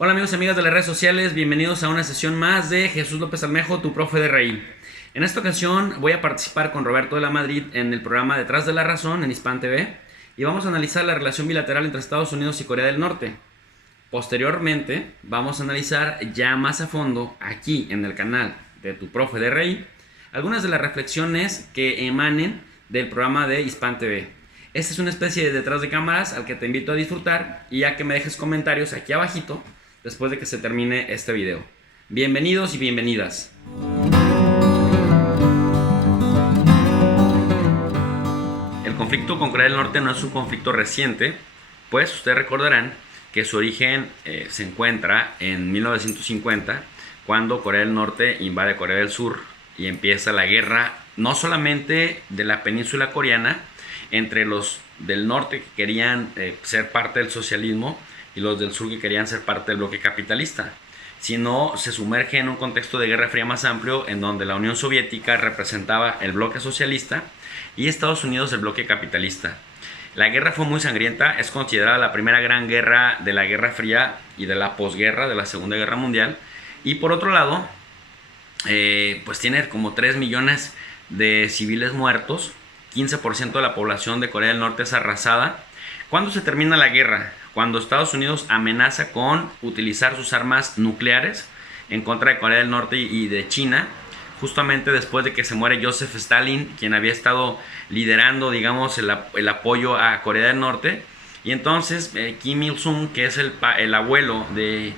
Hola amigos y amigas de las redes sociales, bienvenidos a una sesión más de Jesús López Almejo, tu profe de reír. En esta ocasión voy a participar con Roberto de la Madrid en el programa Detrás de la Razón en Hispan TV y vamos a analizar la relación bilateral entre Estados Unidos y Corea del Norte. Posteriormente vamos a analizar ya más a fondo aquí en el canal de tu profe de reír algunas de las reflexiones que emanen del programa de Hispan TV. Esta es una especie de detrás de cámaras al que te invito a disfrutar y a que me dejes comentarios aquí abajito después de que se termine este video. Bienvenidos y bienvenidas. El conflicto con Corea del Norte no es un conflicto reciente, pues ustedes recordarán que su origen se encuentra en 1950, cuando Corea del Norte invade Corea del Sur y empieza la guerra no solamente de la península coreana entre los del norte que querían ser parte del socialismo y los del sur que querían ser parte del bloque capitalista, sino se sumerge en un contexto de guerra fría más amplio en donde la Unión Soviética representaba el bloque socialista y Estados Unidos el bloque capitalista. La guerra fue muy sangrienta, es considerada la primera gran guerra de la Guerra Fría y de la posguerra de la Segunda Guerra Mundial, y por otro lado pues tiene como 3 millones de civiles muertos, 15% de la población de Corea del Norte es arrasada. ¿Cuándo se termina la guerra? Cuando Estados Unidos amenaza con utilizar sus armas nucleares en contra de Corea del Norte y de China, justamente después de que se muere Joseph Stalin, quien había estado liderando, digamos, el apoyo a Corea del Norte. Y entonces Kim Il-sung, que es el abuelo de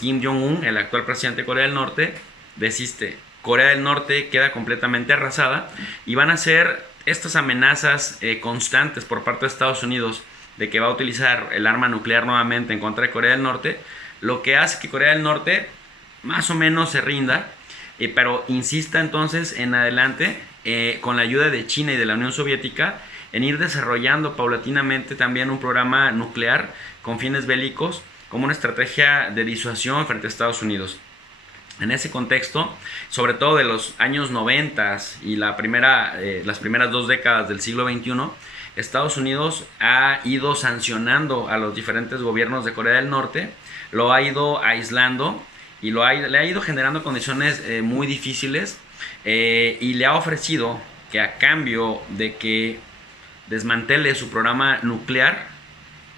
Kim Jong-un, el actual presidente de Corea del Norte, desiste. Corea del Norte queda completamente arrasada y van a ser estas amenazas constantes por parte de Estados Unidos de que va a utilizar el arma nuclear nuevamente en contra de Corea del Norte, lo que hace que Corea del Norte más o menos se rinda, pero insista entonces en adelante con la ayuda de China y de la Unión Soviética en ir desarrollando paulatinamente también un programa nuclear con fines bélicos como una estrategia de disuasión frente a Estados Unidos. En ese contexto, sobre todo de los años 90 y las primeras 2 décadas del siglo XXI, Estados Unidos ha ido sancionando a los diferentes gobiernos de Corea del Norte, lo ha ido aislando y le ha ido generando condiciones muy difíciles, y le ha ofrecido que a cambio de que desmantele su programa nuclear,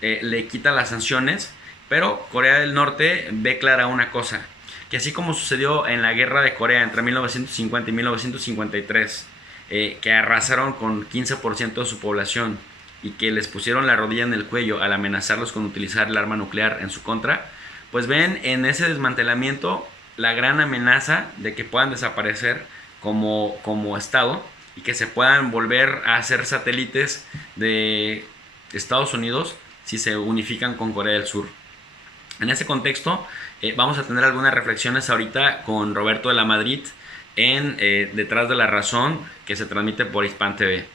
le quita las sanciones, pero Corea del Norte ve clara una cosa, que así como sucedió en la guerra de Corea entre 1950 y 1953, que arrasaron con 15% de su población y que les pusieron la rodilla en el cuello al amenazarlos con utilizar el arma nuclear en su contra, pues ven en ese desmantelamiento la gran amenaza de que puedan desaparecer como Estado y que se puedan volver a hacer satélites de Estados Unidos si se unifican con Corea del Sur. En ese contexto vamos a tener algunas reflexiones ahorita con Roberto de la Madrid en Detrás de la Razón, que se transmite por Hispan TV.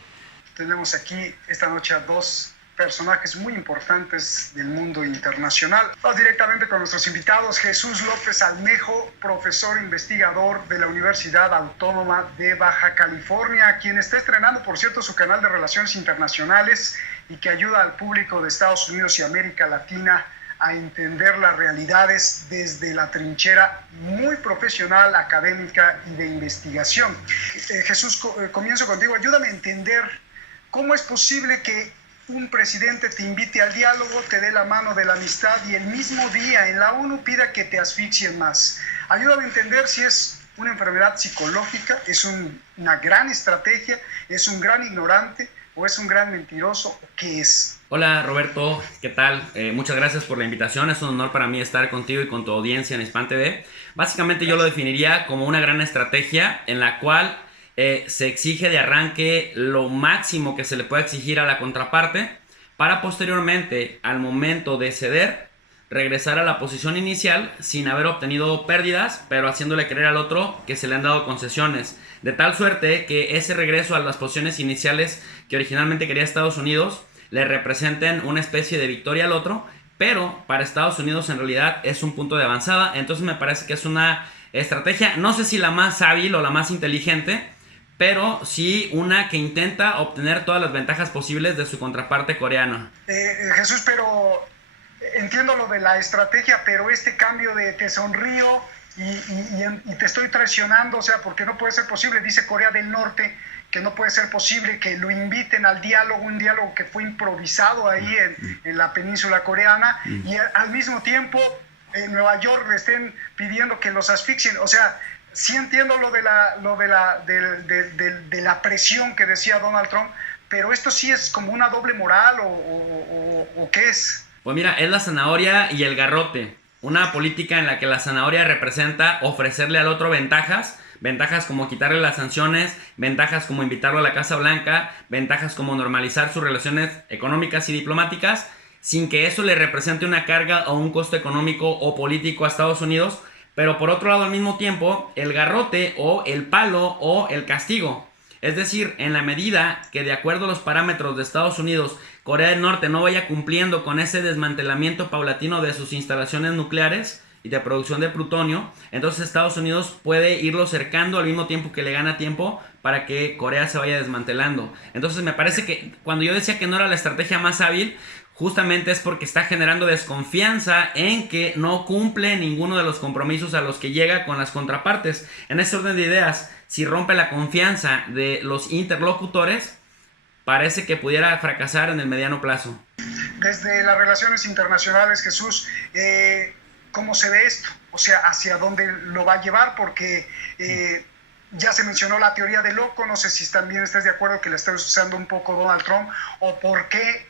Tenemos aquí esta noche a dos personajes muy importantes del mundo internacional. Vamos directamente con nuestros invitados. Jesús López Almejo, profesor investigador de la Universidad Autónoma de Baja California, quien está estrenando, por cierto, su canal de Relaciones Internacionales y que ayuda al público de Estados Unidos y América Latina a entender las realidades desde la trinchera muy profesional, académica y de investigación. Jesús, comienzo contigo. Ayúdame a entender cómo es posible que un presidente te invite al diálogo, te dé la mano de la amistad y el mismo día en la ONU pida que te asfixien más. Ayúdame a entender si es una enfermedad psicológica, es una gran estrategia, es un gran ignorante o es un gran mentiroso, o qué es. Hola Roberto, ¿qué tal? Muchas gracias por la invitación, es un honor para mí estar contigo y con tu audiencia en Hispan TV. Básicamente yo lo definiría como una gran estrategia en la cual se exige de arranque lo máximo que se le pueda exigir a la contraparte para posteriormente, al momento de ceder, regresar a la posición inicial sin haber obtenido pérdidas, pero haciéndole creer al otro que se le han dado concesiones, de tal suerte que ese regreso a las posiciones iniciales que originalmente quería Estados Unidos le representen una especie de victoria al otro, pero para Estados Unidos en realidad es un punto de avanzada. Entonces me parece que es una estrategia, no sé si la más hábil o la más inteligente, pero sí una que intenta obtener todas las ventajas posibles de su contraparte coreana. Jesús, pero entiendo lo de la estrategia, pero este cambio de te sonrío y te estoy traicionando, o sea, porque no puede ser posible, dice Corea del Norte, que no puede ser posible que lo inviten al diálogo, un diálogo que fue improvisado ahí en la península coreana, y al mismo tiempo en Nueva York le estén pidiendo que los asfixien. O sea, sí entiendo lo de la presión que decía Donald Trump, pero esto sí es como una doble moral o ¿qué es? Pues mira, es la zanahoria y el garrote. Una política en la que la zanahoria representa ofrecerle al otro ventajas como quitarle las sanciones, ventajas como invitarlo a la Casa Blanca, ventajas como normalizar sus relaciones económicas y diplomáticas, sin que eso le represente una carga o un costo económico o político a Estados Unidos, pero por otro lado al mismo tiempo el garrote o el palo o el castigo. Es decir, en la medida que de acuerdo a los parámetros de Estados Unidos, Corea del Norte no vaya cumpliendo con ese desmantelamiento paulatino de sus instalaciones nucleares y de producción de plutonio, entonces Estados Unidos puede irlo cercando al mismo tiempo que le gana tiempo para que Corea se vaya desmantelando. Entonces me parece que cuando yo decía que no era la estrategia más hábil, justamente es porque está generando desconfianza en que no cumple ninguno de los compromisos a los que llega con las contrapartes. En este orden de ideas, si rompe la confianza de los interlocutores, parece que pudiera fracasar en el mediano plazo. Desde las relaciones internacionales, Jesús, ¿cómo se ve esto? O sea, ¿hacia dónde lo va a llevar? Porque ya se mencionó la teoría del loco, no sé si también estás de acuerdo que la está usando un poco Donald Trump, o por qué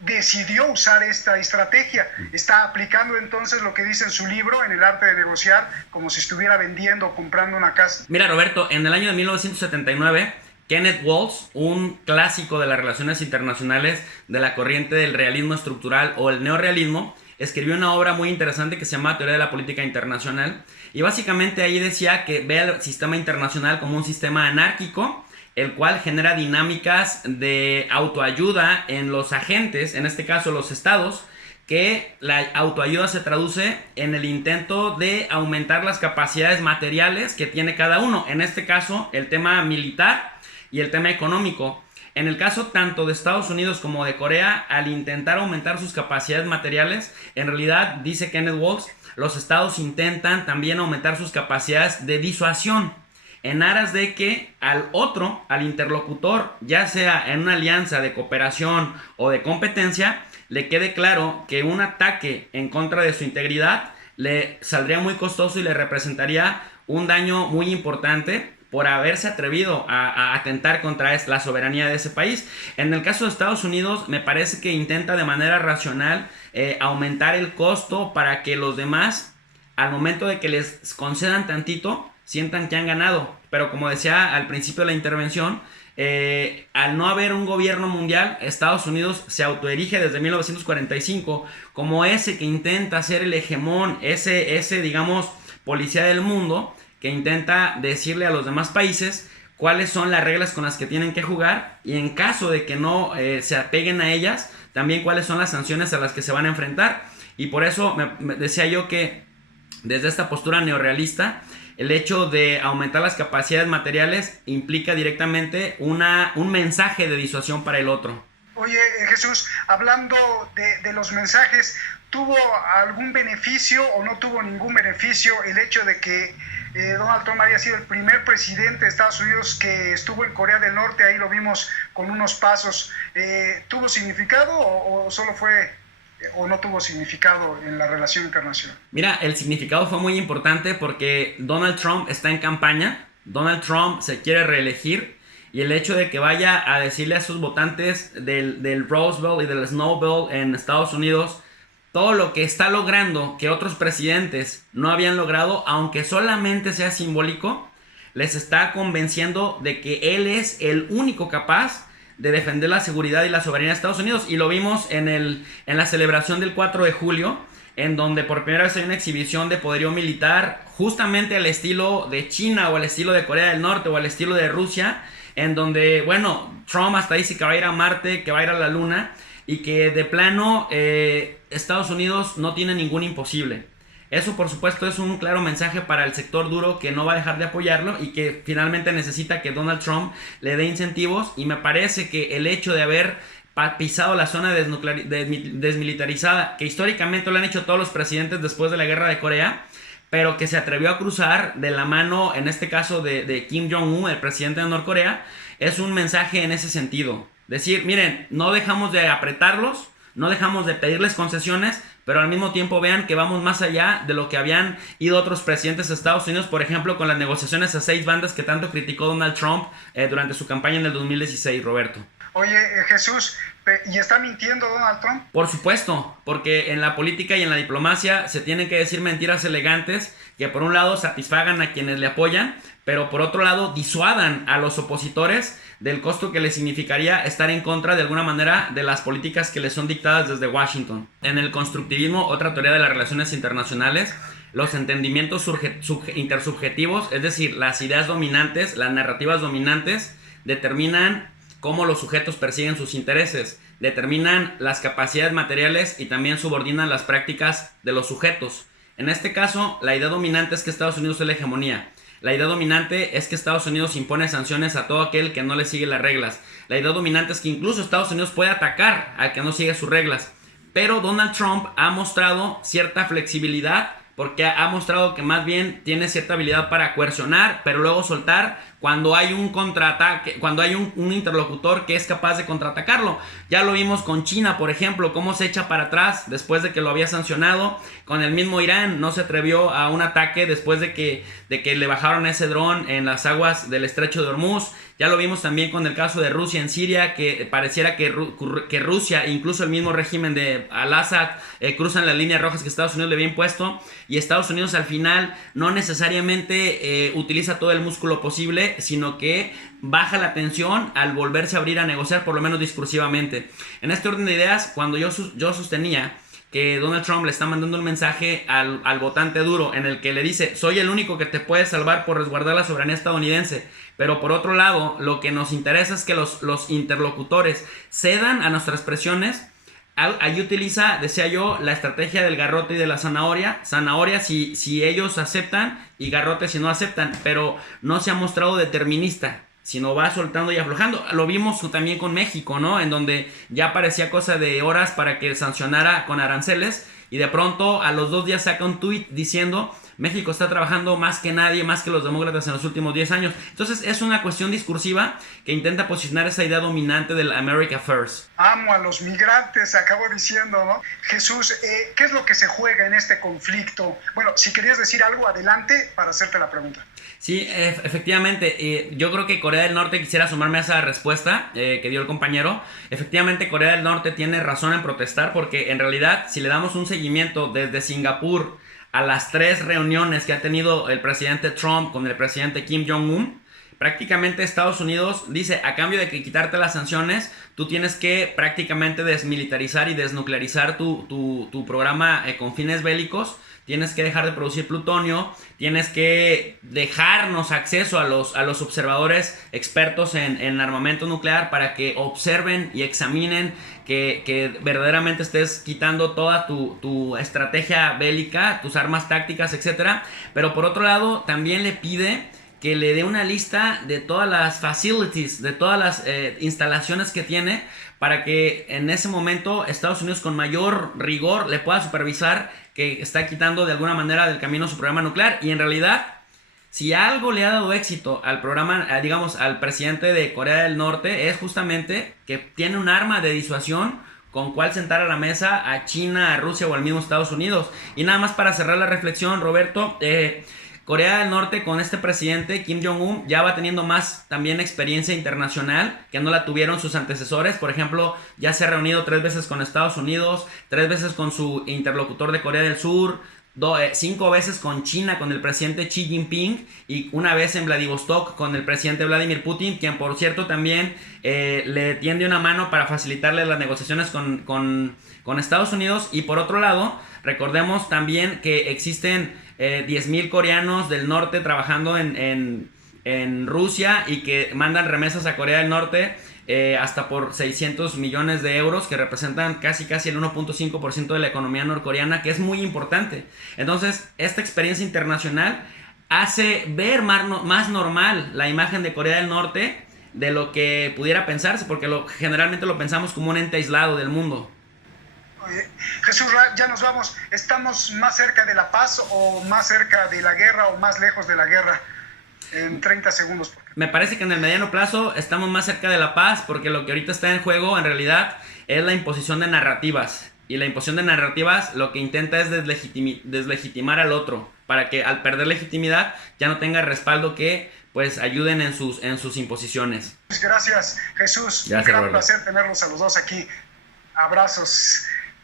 decidió usar esta estrategia. Está aplicando entonces lo que dice en su libro, En el arte de negociar, como si estuviera vendiendo o comprando una casa. Mira, Roberto, en el año de 1979, Kenneth Waltz, un clásico de las relaciones internacionales de la corriente del realismo estructural o el neorrealismo, escribió una obra muy interesante que se llama Teoría de la Política Internacional, y básicamente ahí decía que ve al sistema internacional como un sistema anárquico, el cual genera dinámicas de autoayuda en los agentes, en este caso los estados, que la autoayuda se traduce en el intento de aumentar las capacidades materiales que tiene cada uno, en este caso el tema militar y el tema económico. En el caso tanto de Estados Unidos como de Corea, al intentar aumentar sus capacidades materiales, en realidad, dice Kenneth Waltz, los estados intentan también aumentar sus capacidades de disuasión, en aras de que al otro, al interlocutor, ya sea en una alianza de cooperación o de competencia, le quede claro que un ataque en contra de su integridad le saldría muy costoso y le representaría un daño muy importante por haberse atrevido a atentar contra la soberanía de ese país. En el caso de Estados Unidos, me parece que intenta de manera racional aumentar el costo para que los demás, al momento de que les concedan tantito, sientan que han ganado. Pero como decía al principio de la intervención, al no haber un gobierno mundial, Estados Unidos se autoerige desde 1945 como ese que intenta ser el hegemón, ese digamos, policía del mundo, que intenta decirle a los demás países cuáles son las reglas con las que tienen que jugar, y en caso de que no se apeguen a ellas, también cuáles son las sanciones a las que se van a enfrentar. Y por eso me decía yo que desde esta postura neorrealista, el hecho de aumentar las capacidades materiales implica directamente un mensaje de disuasión para el otro. Oye, Jesús, hablando de los mensajes, ¿tuvo algún beneficio o no tuvo ningún beneficio el hecho de que Donald Trump haya sido el primer presidente de Estados Unidos que estuvo en Corea del Norte? Ahí lo vimos con unos pasos. ¿Tuvo significado o solo fue o no tuvo significado en la relación internacional? Mira, el significado fue muy importante porque Donald Trump está en campaña, Donald Trump se quiere reelegir, y el hecho de que vaya a decirle a sus votantes del Rose Bowl y del Snow Bowl en Estados Unidos todo lo que está logrando que otros presidentes no habían logrado, aunque solamente sea simbólico, les está convenciendo de que él es el único capaz de defender la seguridad y la soberanía de Estados Unidos. Y lo vimos en la celebración del 4 de julio, en donde por primera vez hay una exhibición de poderío militar justamente al estilo de China o al estilo de Corea del Norte o al estilo de Rusia, en donde, bueno, Trump hasta dice que va a ir a Marte, que va a ir a la Luna, y que de plano Estados Unidos no tiene ningún imposible. Eso, por supuesto, es un claro mensaje para el sector duro que no va a dejar de apoyarlo y que finalmente necesita que Donald Trump le dé incentivos. Y me parece que el hecho de haber pisado la zona desmilitarizada, que históricamente lo han hecho todos los presidentes después de la guerra de Corea, pero que se atrevió a cruzar de la mano, en este caso de Kim Jong-un, el presidente de Norcorea. Es un mensaje en ese sentido. Decir, miren, no dejamos de apretarlos, no dejamos de pedirles concesiones, pero al mismo tiempo vean que vamos más allá de lo que habían ido otros presidentes de Estados Unidos, por ejemplo, con las negociaciones a 6 bandas que tanto criticó Donald Trump durante su campaña en el 2016, Roberto. Oye, Jesús, ¿y está mintiendo Donald Trump? Por supuesto, porque en la política y en la diplomacia se tienen que decir mentiras elegantes que por un lado satisfagan a quienes le apoyan, pero por otro lado disuadan a los opositores del costo que les significaría estar en contra de alguna manera de las políticas que les son dictadas desde Washington. En el constructivismo, otra teoría de las relaciones internacionales, los entendimientos intersubjetivos, es decir, las ideas dominantes, las narrativas dominantes, determinan cómo los sujetos persiguen sus intereses, determinan las capacidades materiales y también subordinan las prácticas de los sujetos. En este caso, la idea dominante es que Estados Unidos es la hegemonía. La idea dominante es que Estados Unidos impone sanciones a todo aquel que no le sigue las reglas. La idea dominante es que incluso Estados Unidos puede atacar al que no sigue sus reglas. Pero Donald Trump ha mostrado cierta flexibilidad, porque ha mostrado que más bien tiene cierta habilidad para coercionar, pero luego soltar cuando hay un contraataque, cuando hay un interlocutor que es capaz de contraatacarlo. Ya lo vimos con China, por ejemplo, cómo se echa para atrás después de que lo había sancionado. Con el mismo Irán no se atrevió a un ataque después de que le bajaron ese dron en las aguas del estrecho de Hormuz. Ya lo vimos también con el caso de Rusia en Siria, que pareciera que Rusia, incluso el mismo régimen de Al-Assad, cruzan las líneas rojas que Estados Unidos le había impuesto, y Estados Unidos al final no necesariamente utiliza todo el músculo posible, sino que baja la tensión al volverse a abrir a negociar, por lo menos discursivamente. En este orden de ideas, cuando yo sostenía que Donald Trump le está mandando un mensaje al votante duro en el que le dice: soy el único que te puede salvar por resguardar la soberanía estadounidense, pero por otro lado lo que nos interesa es que los interlocutores cedan a nuestras presiones. Ahí utiliza, decía yo, la estrategia del garrote y de la zanahoria. Zanahoria si ellos aceptan y garrote si no aceptan, pero no se ha mostrado determinista, sino va soltando y aflojando. Lo vimos también con México, ¿no? En donde ya parecía cosa de horas para que sancionara con aranceles, y de pronto a los 2 días saca un tuit diciendo: México está trabajando más que nadie, más que los demócratas en los últimos 10 años. Entonces es una cuestión discursiva que intenta posicionar esa idea dominante del America First. Amo a los migrantes, acabo diciendo, ¿no? Jesús, ¿qué es lo que se juega en este conflicto? Bueno, si querías decir algo, adelante para hacerte la pregunta. Sí, efectivamente, yo creo que Corea del Norte, quisiera sumarme a esa respuesta que dio el compañero. Efectivamente, Corea del Norte tiene razón en protestar, porque en realidad, si le damos un seguimiento desde Singapur a las 3 reuniones que ha tenido el presidente Trump con el presidente Kim Jong-un, prácticamente Estados Unidos dice: a cambio de que quitarte las sanciones, tú tienes que prácticamente desmilitarizar y desnuclearizar tu programa con fines bélicos. Tienes que dejar de producir plutonio, tienes que dejarnos acceso a los observadores expertos en armamento nuclear para que observen y examinen que verdaderamente estés quitando toda tu estrategia bélica, tus armas tácticas, etc. Pero por otro lado, también le pide que le dé una lista de todas las facilities, de todas las instalaciones que tiene, para que en ese momento Estados Unidos con mayor rigor le pueda supervisar que está quitando de alguna manera del camino su programa nuclear. Y en realidad, si algo le ha dado éxito al programa, digamos, al presidente de Corea del Norte, es justamente que tiene un arma de disuasión con cual sentar a la mesa a China, a Rusia o al mismo Estados Unidos. Y nada más para cerrar la reflexión, Roberto, Corea del Norte con este presidente Kim Jong-un ya va teniendo más también experiencia internacional que no la tuvieron sus antecesores. Por ejemplo, ya se ha reunido 3 veces con Estados Unidos, 3 veces con su interlocutor de Corea del Sur, 5 veces con China, con el presidente Xi Jinping, y 1 vez en Vladivostok con el presidente Vladimir Putin, quien por cierto también le tiende una mano para facilitarle las negociaciones con Estados Unidos. Y por otro lado, recordemos también que existen 10,000 coreanos del norte trabajando en Rusia, y que mandan remesas a Corea del Norte hasta por 600 millones de euros, que representan casi el 1.5% de la economía norcoreana, que es muy importante. Entonces, esta experiencia internacional hace ver más normal la imagen de Corea del Norte, de lo que pudiera pensarse, porque generalmente lo pensamos como un ente aislado del mundo. Jesús, ya nos vamos. ¿Estamos más cerca de la paz o más cerca de la guerra o más lejos de la guerra? En 30 segundos. Me parece que en el mediano plazo estamos más cerca de la paz, porque lo que ahorita está en juego en realidad es la imposición de narrativas. Y la imposición de narrativas lo que intenta es deslegitimar al otro, para que al perder legitimidad ya no tenga respaldo que pues ayuden en sus imposiciones. Gracias, Jesús. Gracias, un gran Roberto. placer tenerlos a los dos aquí. Abrazos.